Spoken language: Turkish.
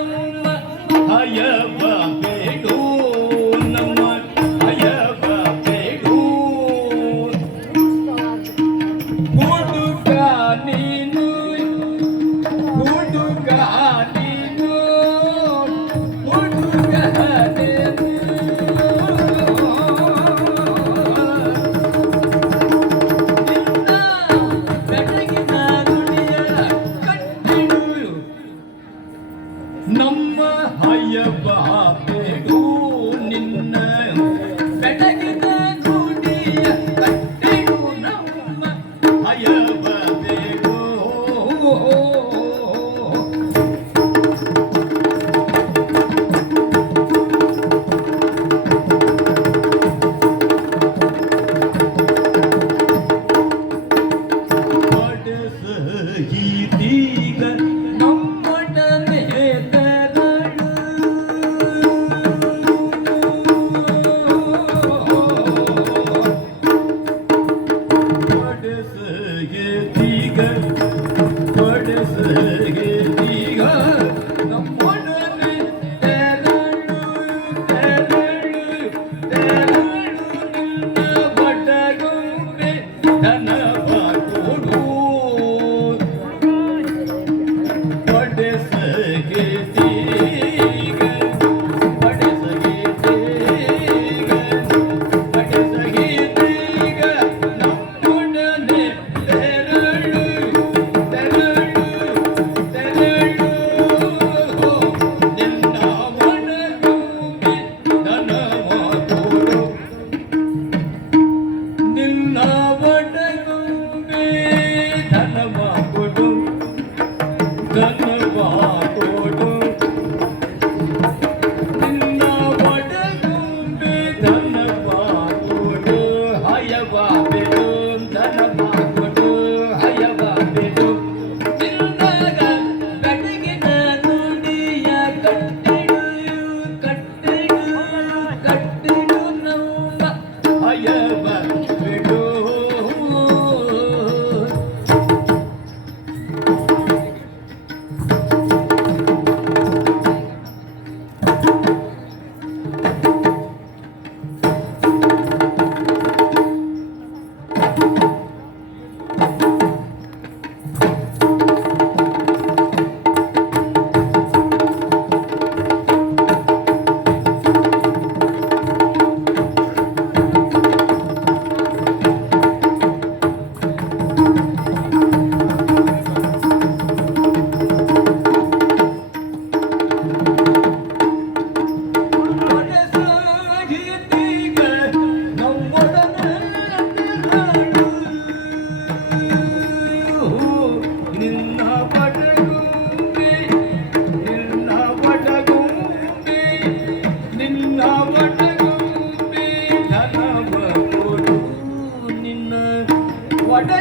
لما هيا ஐயப்பா கண்டு